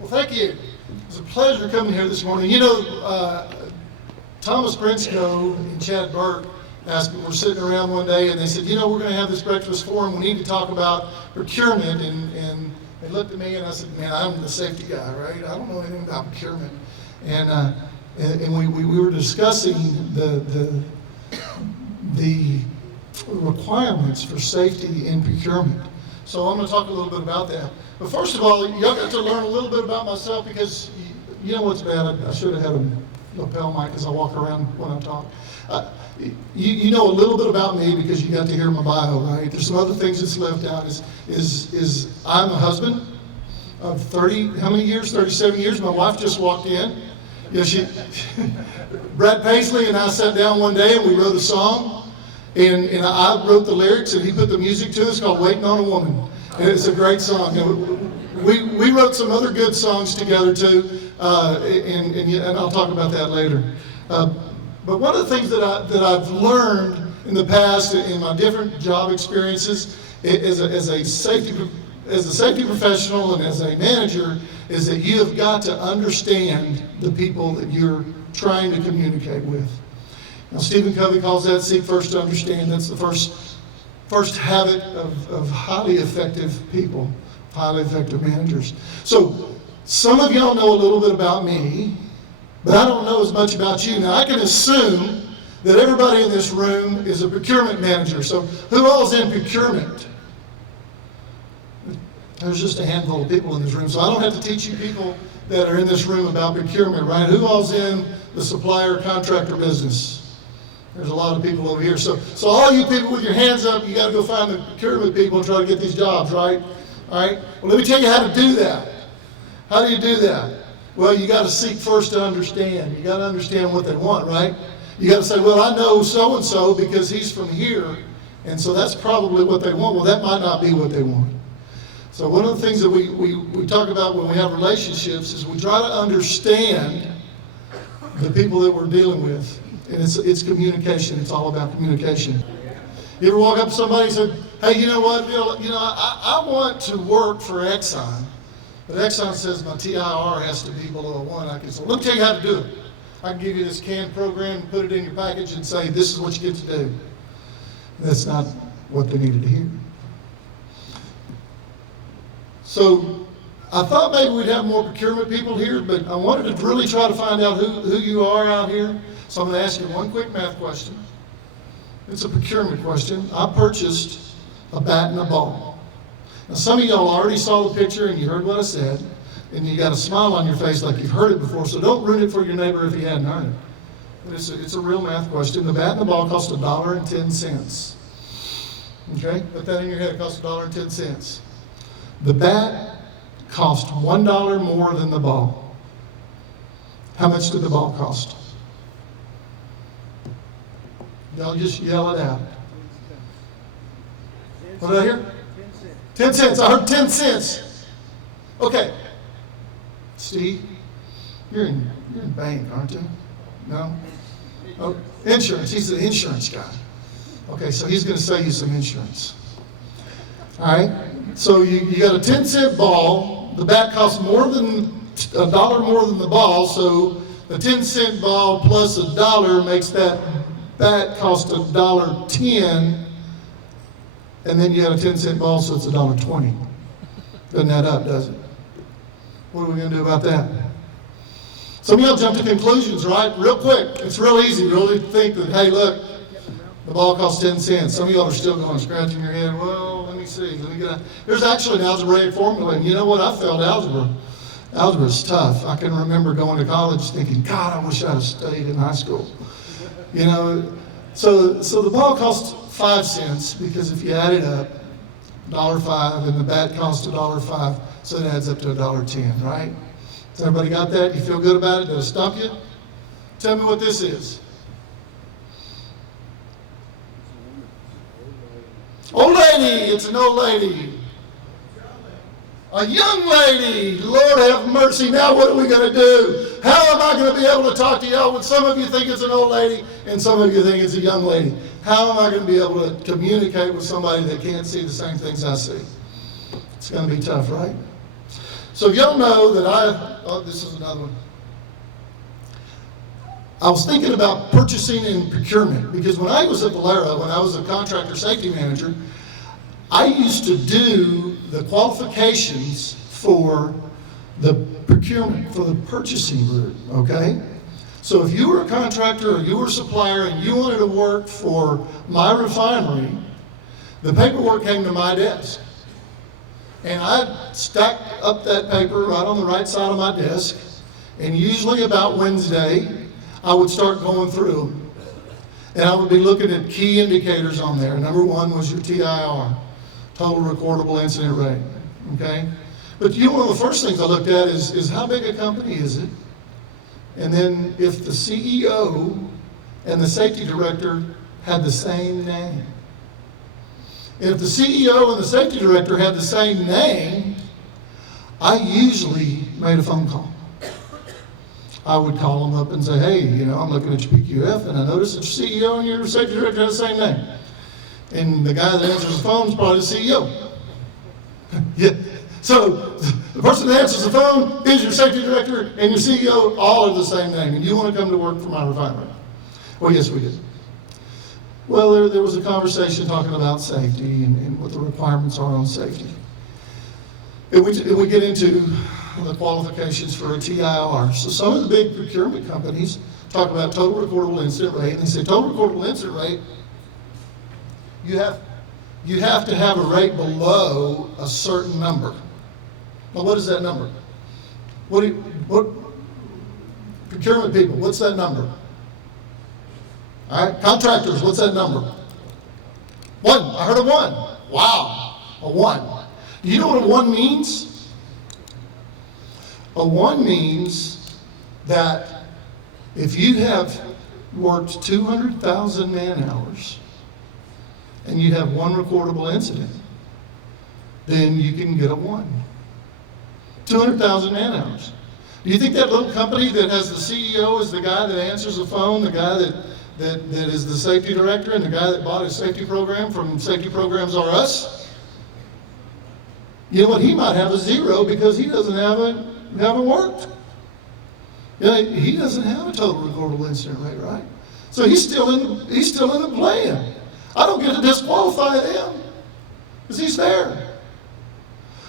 Well, thank you. It's a pleasure coming here this morning. Thomas Brinsko and Chad Burke asked me, we're sitting around one day, and they said, we're going to have this breakfast forum. We need to talk about procurement. And they looked at me, and I said, man, I'm the safety guy, right? I don't know anything about procurement. And we were discussing the requirements for safety in procurement. So I'm going to talk a little bit about that. But first of all, y'all got to learn a little bit about myself, because you know what's bad? I should have had a lapel mic as I walk around when I talk. You know a little bit about me because you got to hear my bio, right? There's some other things that's left out. Is I'm a husband of 37 years. My wife just walked in. Brad Paisley and I sat down one day and we wrote a song, and I wrote the lyrics and he put the music to it. It's called "Waiting on a Woman," and it's a great song. We wrote some other good songs together too, and I'll talk about that later. But one of the things that I've learned in the past in my different job experiences as a safety professional and as a manager is that you have got to understand the people that you're trying to communicate with. Now, Stephen Covey calls that seek first to understand. That's the first habit of highly effective people, highly effective managers. So some of y'all know a little bit about me, but I don't know as much about you. Now, I can assume that everybody in this room is a procurement manager. So who all's in procurement? There's just a handful of people in this room, so I don't have to teach you people that are in this room about procurement, right? Who all's in the supplier contractor business? There's a lot of people over here. So all you people with your hands up, you got to go find the procurement people and try to get these jobs, right? All right? Well, let me tell you how to do that. How do you do that? Well, you got to seek first to understand. You got to understand what they want, right? You got to say, well, I know so-and-so because he's from here, and so that's probably what they want. Well, that might not be what they want. So one of the things that we talk about when we have relationships is we try to understand the people that we're dealing with. And it's communication. It's all about communication. You ever walk up to somebody and say, hey, you know what, Bill, I want to work for Exxon, but Exxon says my TIR has to be below a 1. I can say, let me tell you how to do it. I can give you this canned program, put it in your package, and say, this is what you get to do. That's not what they needed to hear. So I thought maybe we'd have more procurement people here, but I wanted to really try to find out who you are out here. So I'm going to ask you one quick math question. It's a procurement question. I purchased a bat and a ball. Now, some of y'all already saw the picture and you heard what I said, and you got a smile on your face like you've heard it before, so don't ruin it for your neighbor if he hadn't heard it. But it's a real math question. The bat and the ball cost $1.10. Okay? Put that in your head. It costs $1.10. The bat cost $1 more than the ball. How much did the ball cost? Y'all just yell it out. What did I hear? 10 cents. I heard 10 cents. Okay. Steve, you're in bank, aren't you? No? Oh, insurance. He's the insurance guy. Okay, so he's going to sell you some insurance. All right? So you got a 10-cent ball. The bat costs more than $1 more than the ball, so the 10-cent ball plus $1 makes that bat cost $1.10, and then you have a 10-cent ball, so it's $1.20. Doesn't add up, does it? What are we going to do about that? Some of y'all jump to conclusions, right? Real quick. It's real easy really to think that, hey, look, the ball costs 10 cents. Some of y'all are still going, scratching your head. Well, let me see. There's actually an algebraic formula, and you know what? I failed algebra. Algebra is tough. I can remember going to college thinking, God, I wish I'd have studied in high school. So the ball costs 5 cents because if you add it up, $1.05, and the bat costs $1.05, so it adds up to $1.10, right? Has everybody got that? You feel good about it? Did it stump you? Tell me what this is. Old lady. It's an old lady. A young lady. Lord have mercy. Now what are we going to do? How am I going to be able to talk to y'all when some of you think it's an old lady and some of you think it's a young lady? How am I going to be able to communicate with somebody that can't see the same things I see? It's going to be tough, right? So y'all know that this is another one. I was thinking about purchasing and procurement because when I was at Valero, when I was a contractor safety manager, I used to do the qualifications for the procurement, for the purchasing group, okay? So if you were a contractor or you were a supplier and you wanted to work for my refinery, the paperwork came to my desk. And I'd stack up that paper right on the right side of my desk, and usually about Wednesday, I would start going through them. And I would be looking at key indicators on there. Number one was your TIR, total recordable incident rate, okay? But one of the first things I looked at is how big a company is it? And then if the CEO and the safety director had the same name. And if the CEO and the safety director had the same name, I usually made a phone call. I would call them up and say, hey, I'm looking at your PQF and I noticed that your CEO and your safety director have the same name. And the guy that answers the phone is probably the CEO. Yeah. So the person that answers the phone is your safety director and your CEO, all are the same name. And you want to come to work for my refinery? Well, yes, we did. Well, there was a conversation talking about safety and what the requirements are on safety. And we get into the qualifications for a TIR. So some of the big procurement companies talk about total recordable incident rate, and they say total recordable incident rate, you have to have a rate below a certain number. Well, what is that number? What procurement people, what's that number? All right, contractors, what's that number? 1. I heard of 1. Wow, a 1. Do you know what a 1 means? A 1 means that if you have worked 200,000 man hours and you have 1 recordable incident, then you can get a 1. 200,000 man hours. Do you think that little company that has the CEO is the guy that answers the phone, the guy that is the safety director, and the guy that bought his safety program from Safety Programs R Us? You know what? He might have a 0 because he haven't worked. He doesn't have a total recordable incident rate, right? So he's still in the plan. I don't get to disqualify him because he's there.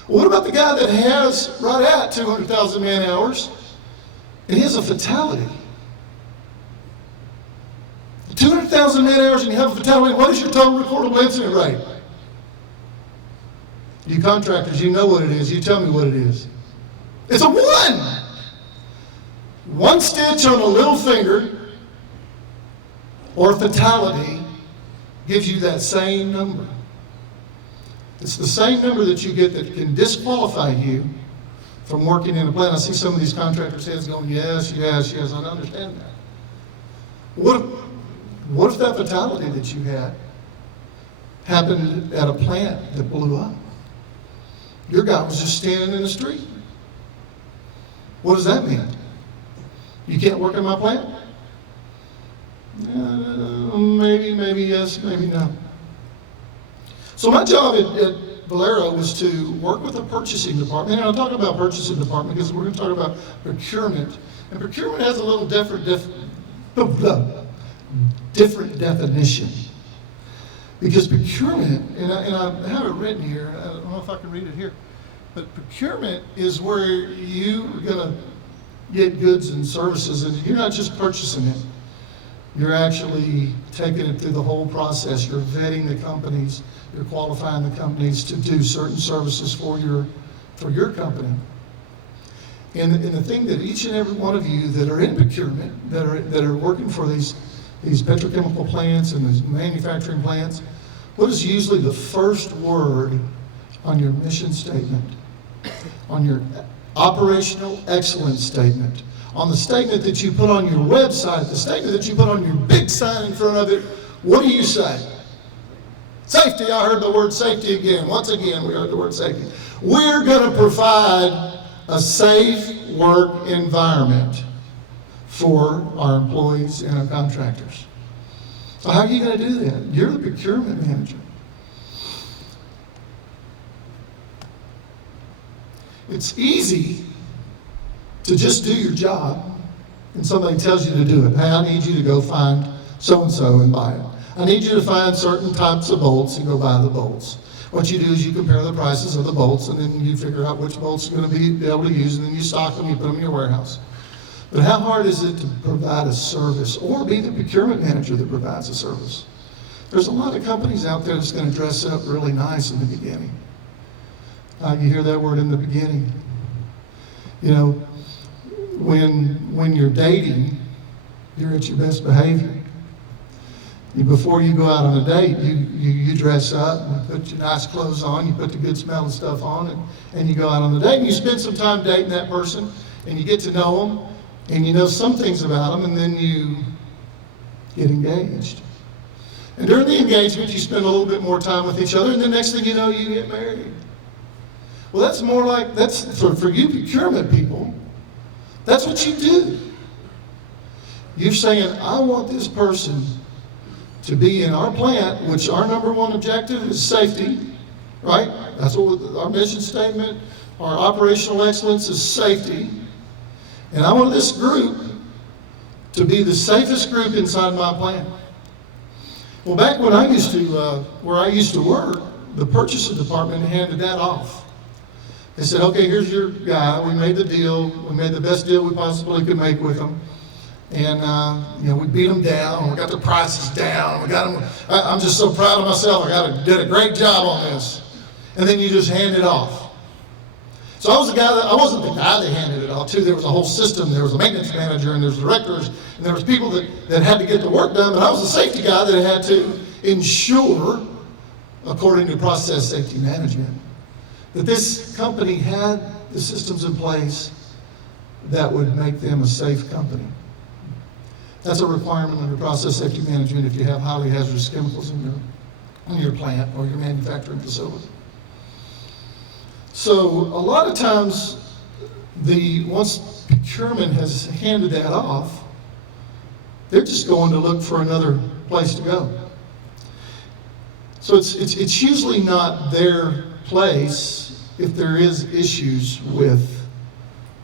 What about the guy that has right at 200,000 man hours and he has a fatality? 200,000 man hours and you have a fatality, what is your total recordable incident rate? You contractors, you know what it is. You tell me what it is. It's a 1. 1 stitch on a little finger or fatality gives you that same number. It's the same number that you get that can disqualify you from working in a plant. I see some of these contractors' heads going, yes, yes, yes, I understand that. What if that fatality that you had happened at a plant that blew up? Your guy was just standing in the street. What does that mean? You can't work in my plant? Maybe yes, maybe no. So my job at Valero was to work with the purchasing department. And I'll talk about purchasing department because we're going to talk about procurement. And procurement has a little different definition. Because procurement, and I have it written here, I don't know if I can read it here, but procurement is where you're going to get goods and services, and you're not just purchasing it. You're actually taking it through the whole process. You're vetting the companies. You're qualifying the companies to do certain services for your company. And the thing that each and every one of you that are in procurement, that are working for these petrochemical plants and these manufacturing plants, what is usually the first word on your mission statement, on your operational excellence statement, on the statement that you put on your website, the statement that you put on your big sign in front of it? What do you say? Safety. I heard the word safety again. Once again, we heard the word safety. We're going to provide a safe work environment for our employees and our contractors. So how are you going to do that? You're the procurement manager. it's easy to just do your job and somebody tells you to do it. Hey, I need you to go find so-and-so and buy it. I need you to find certain types of bolts and go buy the bolts. What you do is you compare the prices of the bolts, and then you figure out which bolts you're going to be able to use, and then you stock them, you put them in your warehouse. But how hard is it to provide a service or be the procurement manager that provides a service? There's a lot of companies out there that's going to dress up really nice in the beginning. You hear that word in the beginning. You know, when you're dating, you're at your best behavior. Before you go out on a date, you dress up, and put your nice clothes on, you put the good smelling stuff on, and you go out on the date, and you spend some time dating that person, and you get to know them, and you know some things about them, and then you get engaged. And during the engagement, you spend a little bit more time with each other, and the next thing you know, you get married. Well, that's more like, that's for you procurement people, that's what you do. You're saying, I want this person to be in our plant, which our number one objective is safety, right? That's what our mission statement, our operational excellence is safety. And I want this group to be the safest group inside my plant. Well, back when I used to, where I used to work, the purchasing department handed that off. They said, okay, here's your guy. We made the deal. We made the best deal we possibly could make with him. And, we beat them down. We got the prices down. We got them. I'm just so proud of myself. Did a great job on this. And then you just hand it off. So I wasn't the guy that handed it off to. There was a whole system. There was a maintenance manager, and there was directors, and there was people that had to get the work done. But I was the safety guy that had to ensure, according to process safety management, that this company had the systems in place that would make them a safe company. That's a requirement under process safety management if you have highly hazardous chemicals in your plant or your manufacturing facility. So a lot of times, once procurement has handed that off, they're just going to look for another place to go. So it's usually not their place if there is issues with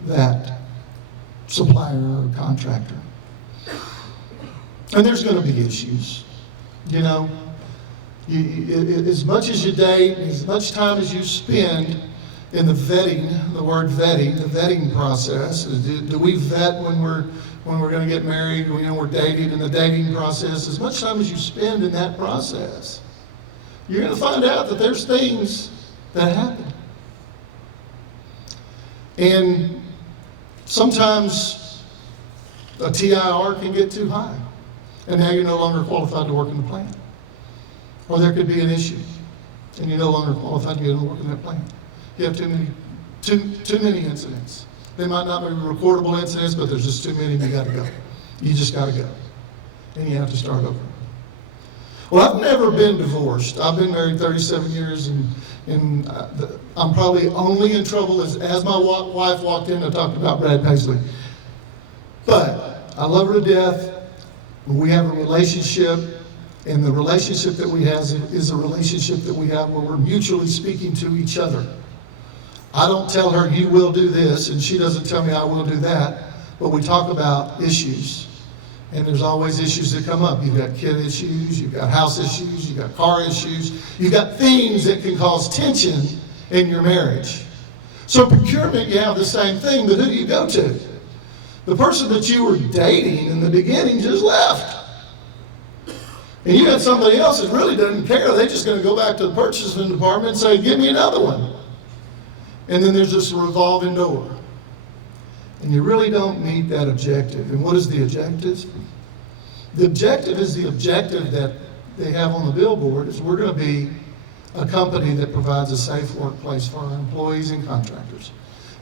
that supplier or contractor. And there's going to be issues, as much as you date, as much time as you spend in the vetting process. Do we vet when we're going to get married, we're dating, in the dating process? As much time as you spend in that process, you're going to find out that there's things that happen. And sometimes a TIR can get too high. And now you're no longer qualified to work in the plant. Or there could be an issue, and you're no longer qualified to work in that plant. You have too many incidents. They might not be recordable incidents, but there's just too many, and you got to go. You just got to go. And you have to start over. Well, I've never been divorced. I've been married 37 years, and I'm probably only in trouble as my wife walked in and talked about Brad Paisley. But I love her to death. We have a relationship, and the relationship that we have is a relationship that we have where we're mutually speaking to each other. I don't tell her, you will do this, and she doesn't tell me I will do that, but we talk about issues. And there's always issues that come up. You've got kid issues, you've got house issues, you've got car issues, you've got things that can cause tension in your marriage. So procurement, you have the same thing, but who do you go to? The person that you were dating in the beginning just left. And you got somebody else that really doesn't care. They're just going to go back to the purchasing department and say, give me another one. And then there's this revolving door. And you really don't meet that objective. And what is the objective? The objective is the objective that they have on the billboard is we're going to be a company that provides a safe workplace for our employees and contractors.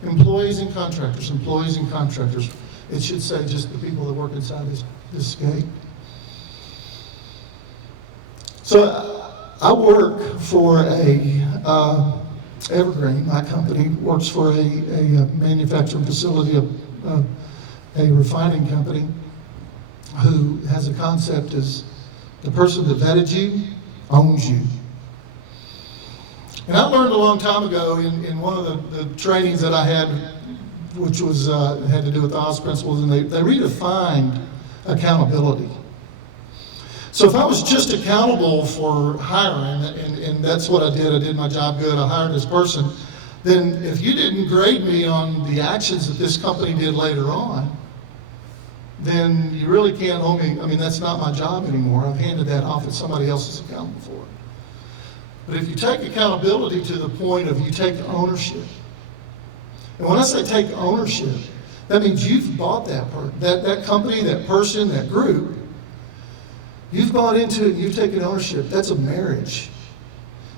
Employees and contractors, employees and contractors. It should say just the people that work inside this gate. So I work for Evergreen. My company works for a manufacturing facility, a refining company, who has a concept as the person that vetted you owns you. And I learned a long time ago in one of the trainings that I had, which was had to do with the OZ principles, and they redefined accountability. So if I was just accountable for hiring, and that's what I did my job good, I hired this person, then if you didn't grade me on the actions that this company did later on, then you really can't hold me. I mean, that's not my job anymore. I've handed that off and somebody else is accountable for it. But if you take accountability to the point of you take ownership, and when I say take ownership, that means you've bought that company, that person, that group. You've bought into it, and you've taken ownership. That's a marriage.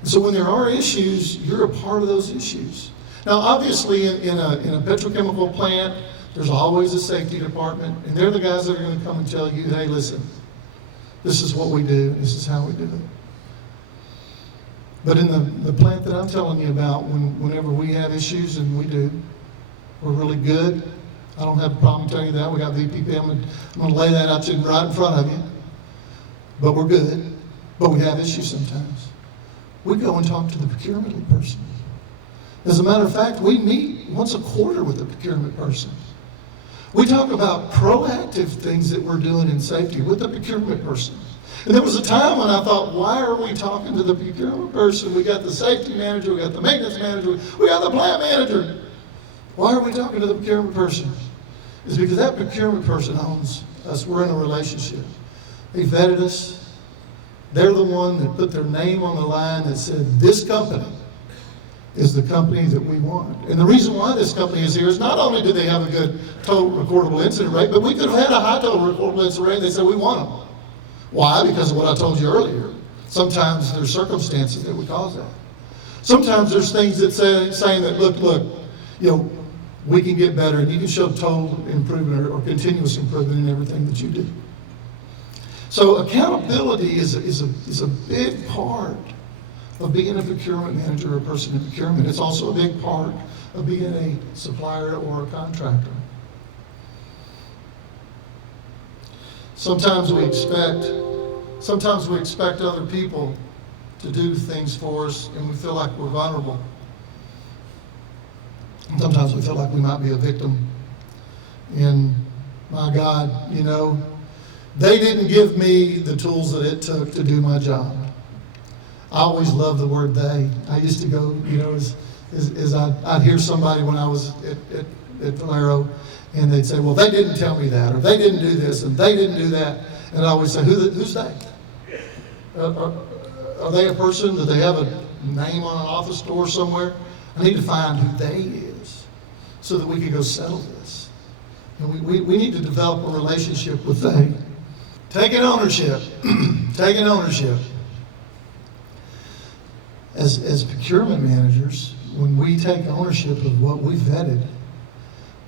And so when there are issues, you're a part of those issues. Now, obviously, in a petrochemical plant, there's always a safety department, and they're the guys that are going to come and tell you, hey, listen, this is what we do, this is how we do it. But in the plant that I'm telling you about, whenever we have issues, and we do, we're really good. I don't have a problem telling you that. We got VPP. I'm going to lay that out to you right in front of you. But we're good. But we have issues sometimes. We go and talk to the procurement person. As a matter of fact, we meet once a quarter with the procurement person. We talk about proactive things that we're doing in safety with the procurement person. And there was a time when I thought, why are we talking to the procurement person? We got the safety manager, we got the maintenance manager, we got the plant manager. Why are we talking to the procurement person? It's because that procurement person owns us. We're in a relationship. They vetted us. They're the one that put their name on the line that said, this company is the company that we want. And the reason why this company is here is not only do they have a good total recordable incident rate, but we could have had a high total recordable incident rate. They said, we want them. Why? Because of what I told you earlier. Sometimes there's circumstances that would cause that. Sometimes there's things that saying that, look, you know, we can get better, and you can show total improvement or continuous improvement in everything that you do. So accountability is a big part of being a procurement manager or a person in procurement. It's also a big part of being a supplier or a contractor. Sometimes we expect other people to do things for us, and we feel like we're vulnerable. Sometimes we feel like we might be a victim. And my God, you know, they didn't give me the tools that it took to do my job. I always loved the word they. I used to go, you know, as I'd hear somebody when I was at Valero, and they'd say, well, they didn't tell me that, or they didn't do this, and they didn't do that. And I always say, who's they? Are they a person? Do they have a name on an office door somewhere? I need to find who they is so that we can go settle this. And we need to develop a relationship with they. Taking ownership. Taking ownership. As procurement managers, when we take ownership of what we've vetted,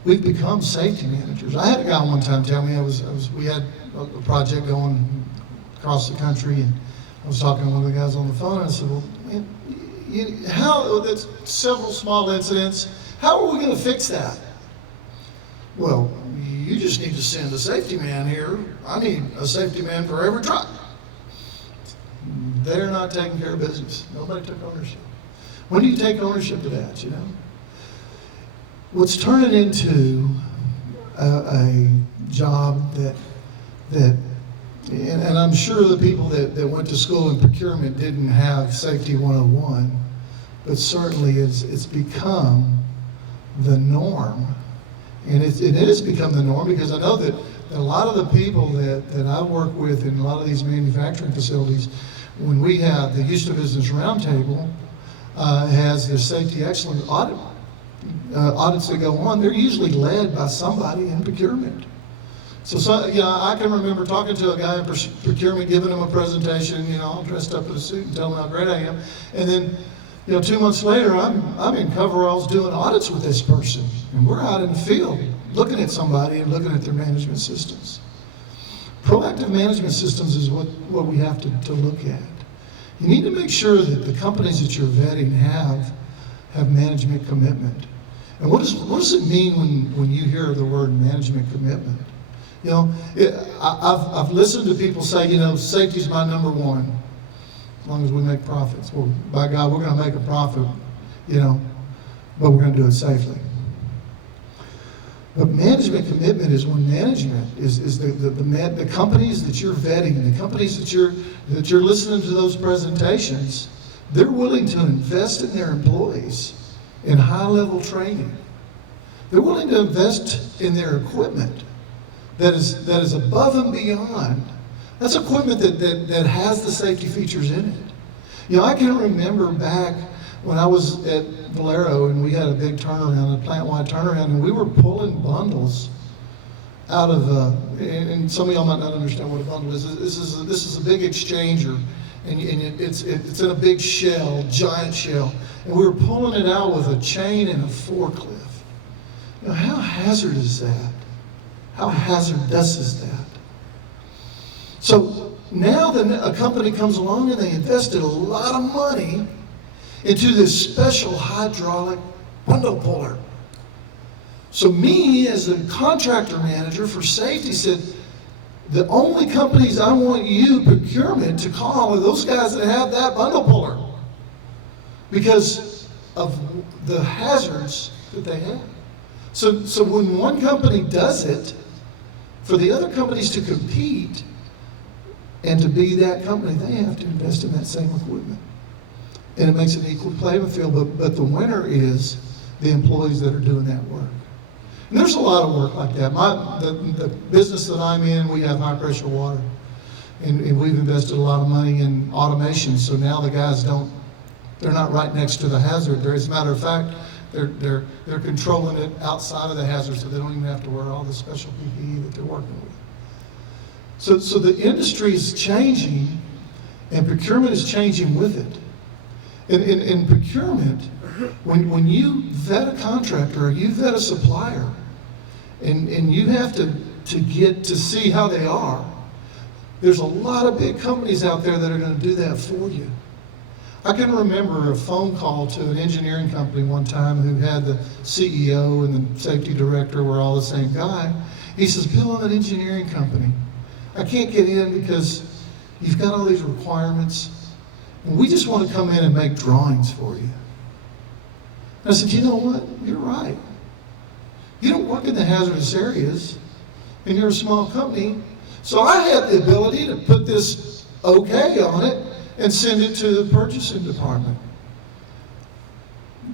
we've become safety managers. I had a guy one time tell me we had a project going across the country, and I was talking to one of the guys on the phone, and I said, well, man, that's several small incidents. How are we going to fix that? Well, you just need to send a safety man here. I need a safety man for every truck. They're not taking care of business. Nobody took ownership. When do you take ownership of that, you know? What's turning into a job that and I'm sure the people that went to school in procurement didn't have Safety 101, but certainly it's become the norm. And it has become the norm because I know that a lot of the people that I work with in a lot of these manufacturing facilities, when we have the Houston Business Roundtable has their safety excellence audits that go on, they're usually led by somebody in procurement. So you know, I can remember talking to a guy in procurement, giving him a presentation, you know, all dressed up in a suit and telling him how great I am. And then, you know, 2 months later, I'm in coveralls doing audits with this person. And we're out in the field looking at somebody and looking at their management systems. Proactive management systems is what we have to look at. You need to make sure that the companies that you're vetting have management commitment. And what does it mean when you hear the word management commitment? You know, I've listened to people say, you know, safety's my number one. as long as we make profits. Well, by God, we're going to make a profit, but we're going to do it safely. But management commitment is when management is the companies that you're vetting, the companies that you're listening to those presentations, they're willing to invest in their employees in high-level training. They're willing to invest in their equipment that is above and beyond. That's equipment that has the safety features in it. I can remember back when I was at Valero and we had a big turnaround, a plant-wide turnaround, and we were pulling bundles out of, and some of y'all might not understand what a bundle is. This is a big exchanger, and it's in a big shell, giant shell, and we were pulling it out with a chain and a forklift. How hazardous is that? How hazardous is that? So now a company comes along and they invested a lot of money into this special hydraulic bundle puller. So me, as a contractor manager for safety, said, the only companies I want you, procurement, to call are those guys that have that bundle puller because of the hazards that they have. So when one company does it, for the other companies to compete and to be that company, they have to invest in that same equipment. And it makes an equal playing field, but the winner is the employees that are doing that work. And there's a lot of work like that. The business that I'm in, we have high pressure water. And we've invested a lot of money in automation, so now the guys they're not right next to the hazard. As a matter of fact, they're controlling it outside of the hazard, so they don't even have to wear all the special PPE that they're working with. So the industry is changing, and procurement is changing with it. In procurement, when you vet a contractor or you vet a supplier, and you have to get to see how they are, there's a lot of big companies out there that are going to do that for you. I can remember a phone call to an engineering company one time who had the CEO and the safety director were all the same guy. He says, Bill, I'm an engineering company. I can't get in because you've got all these requirements. And we just want to come in and make drawings for you. And I said, you know what? You're right. You don't work in the hazardous areas, and you're a small company. So I had the ability to put this okay on it and send it to the purchasing department.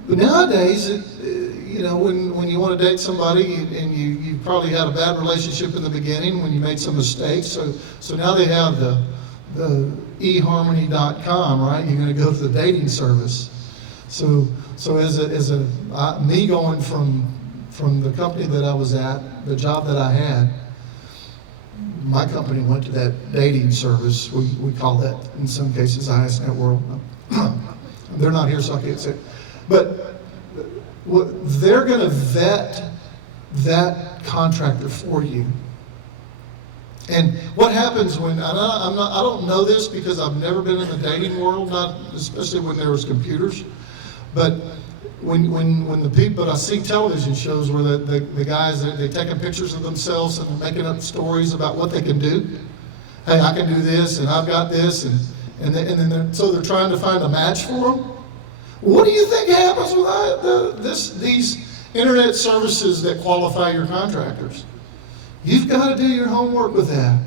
But nowadays, when you want to date somebody and you probably had a bad relationship in the beginning when you made some mistakes, so now they have the eharmony.com, right? You're going to go to the dating service. So me going from the company that I was at, the job that I had, my company went to that dating service. We call that, in some cases, ISNet World. They're not here, so I can't say it. But they're going to vet that contractor for you. And what happens when, I don't know this because I've never been in the dating world, not especially when there was computers, but when the people, but I see television shows where the guys, they're taking pictures of themselves and they're making up stories about what they can do. Hey, I can do this, and I've got this, and then so they're trying to find a match for them. What do you think happens with these internet services that qualify your contractors? You've got to do your homework with that.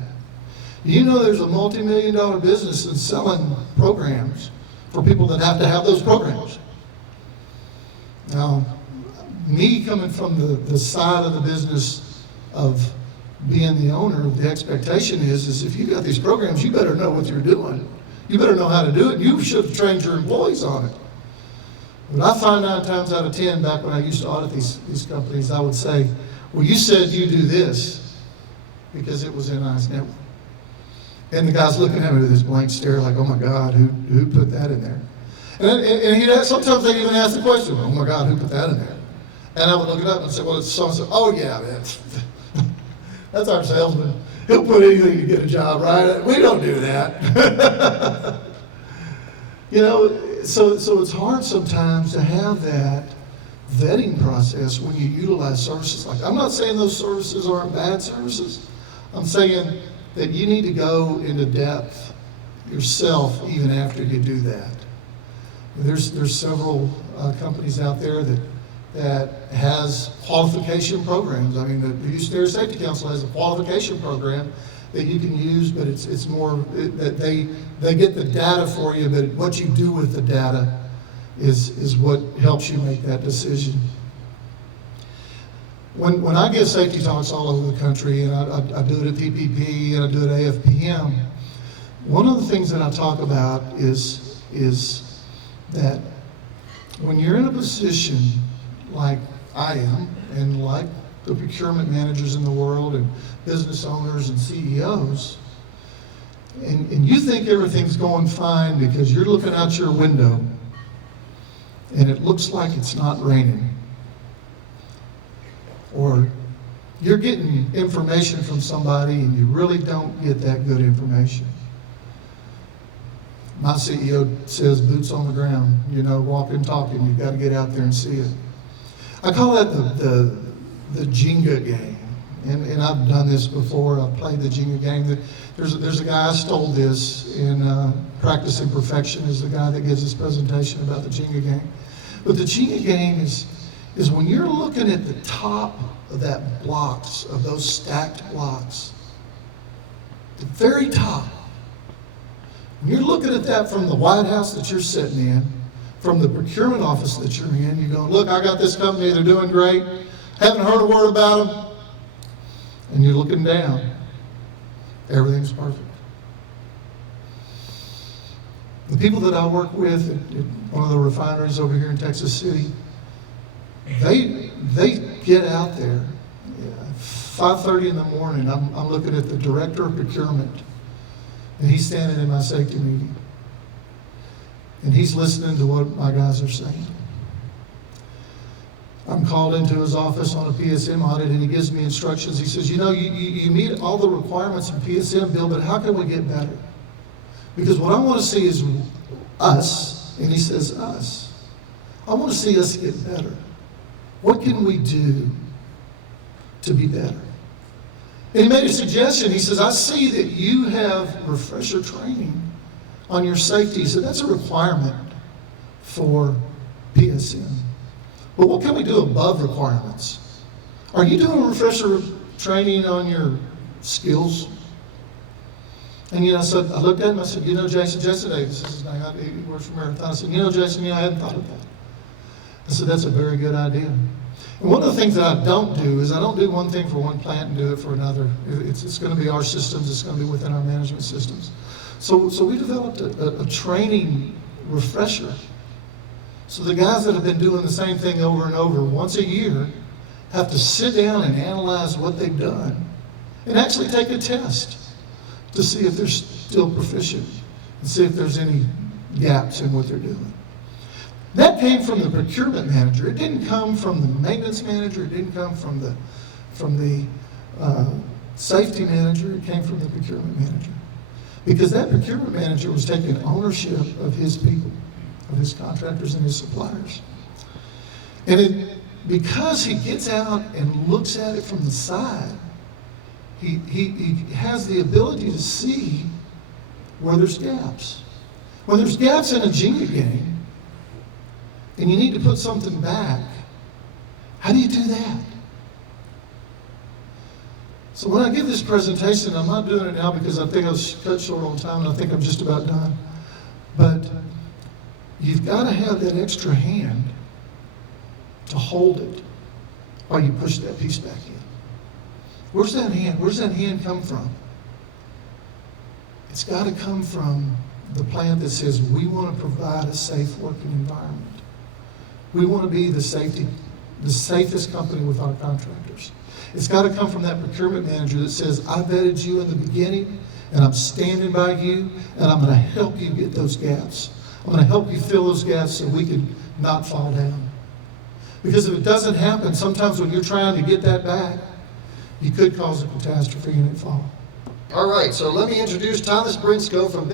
You know there's a multi-million-dollar business in selling programs for people that have to have those programs. Now, me coming from the side of the business of being the owner, the expectation is if you got these programs, you better know what you're doing. You better know how to do it. You should have trained your employees on it. But I find 9 times out of 10, back when I used to audit these companies, I would say, well, you said you do this because it was in ISNet. And the guy's looking at me with this blank stare like, oh my God, who put that in there? And sometimes they even ask the question, oh my God, who put that in there? And I would look it up and say, well, it's so-and-so. Oh yeah, that's our salesman. He'll put anything to get a job, right? We don't do that. So it's hard sometimes to have that vetting process when you utilize services like that. I'm not saying those services aren't bad services. I'm saying that you need to go into depth yourself even after you do that. There's several companies out there that has qualification programs. I mean, the Houston Area Safety Council has a qualification program that you can use, but it's more that they get the data for you, but what you do with the data is what helps you make that decision. When I give safety talks all over the country, and I do it at PPP and I do it at AFPM, one of the things that I talk about is that when you're in a position like I am, and like the procurement managers in the world, and business owners and CEOs, and you think everything's going fine because you're looking out your window and it looks like it's not raining, or you're getting information from somebody and you really don't get that good information. My CEO says boots on the ground, walking, talking. You've got to get out there and see it. I call that the Jenga game. And I've done this before. I've played the Jenga game. There's a guy, I stole this in Practicing Perfection, is the guy that gives this presentation about the Jenga game. But the Jenga game is when you're looking at the top of that blocks, of those stacked blocks, the very top. When you're looking at that from the White House that you're sitting in, from the procurement office that you're in, you're going, look, I got this company, they're doing great. Haven't heard a word about them. And you're looking down. Everything's perfect. The people that I work with at one of the refineries over here in Texas City, they get out there 5:30 in the morning. I'm looking at the director of procurement, and he's standing in my safety meeting, and he's listening to what my guys are saying. I'm called into his office on a PSM audit, and he gives me instructions. He says, you meet all the requirements in PSM, Bill, but how can we get better? Because what I want to see is us, and he says us. I want to see us get better. What can we do to be better? And he made a suggestion. He says, I see that you have refresher training on your safety. He said, that's a requirement for PSM. But what can we do above requirements? Are you doing refresher training on your skills? And so I looked at him, I said, Jason Davis is his name, he works for Marathon. I said, Jason, I hadn't thought of that. I said, that's a very good idea. And one of the things that I don't do is I don't do one thing for one plant and do it for another. It's going to be our systems, it's going to be within our management systems. So we developed a training refresher. So the guys that have been doing the same thing over and over once a year have to sit down and analyze what they've done and actually take a test to see if they're still proficient and see if there's any gaps in what they're doing. That came from the procurement manager. It didn't come from the maintenance manager. It didn't come from the safety manager. It came from the procurement manager. Because that procurement manager was taking ownership of his people, of his contractors and his suppliers. And because he gets out and looks at it from the side, he has the ability to see where there's gaps. When there's gaps in a Jenga game, and you need to put something back, how do you do that? So when I give this presentation, I'm not doing it now because I think I was cut short on time and I think I'm just about done. But you've got to have that extra hand to hold it while you push that piece back in. Where's that hand? Where's that hand come from? It's got to come from the plant that says we want to provide a safe working environment. We want to be the safest company with our contractors. It's got to come from that procurement manager that says, I vetted you in the beginning, and I'm standing by you, and I'm going to help you get those gaps. I'm going to help you fill those gaps so we can not fall down. Because if it doesn't happen, sometimes when you're trying to get that back, you could cause a catastrophe and it fall. All right, so let me introduce Thomas Brinsko from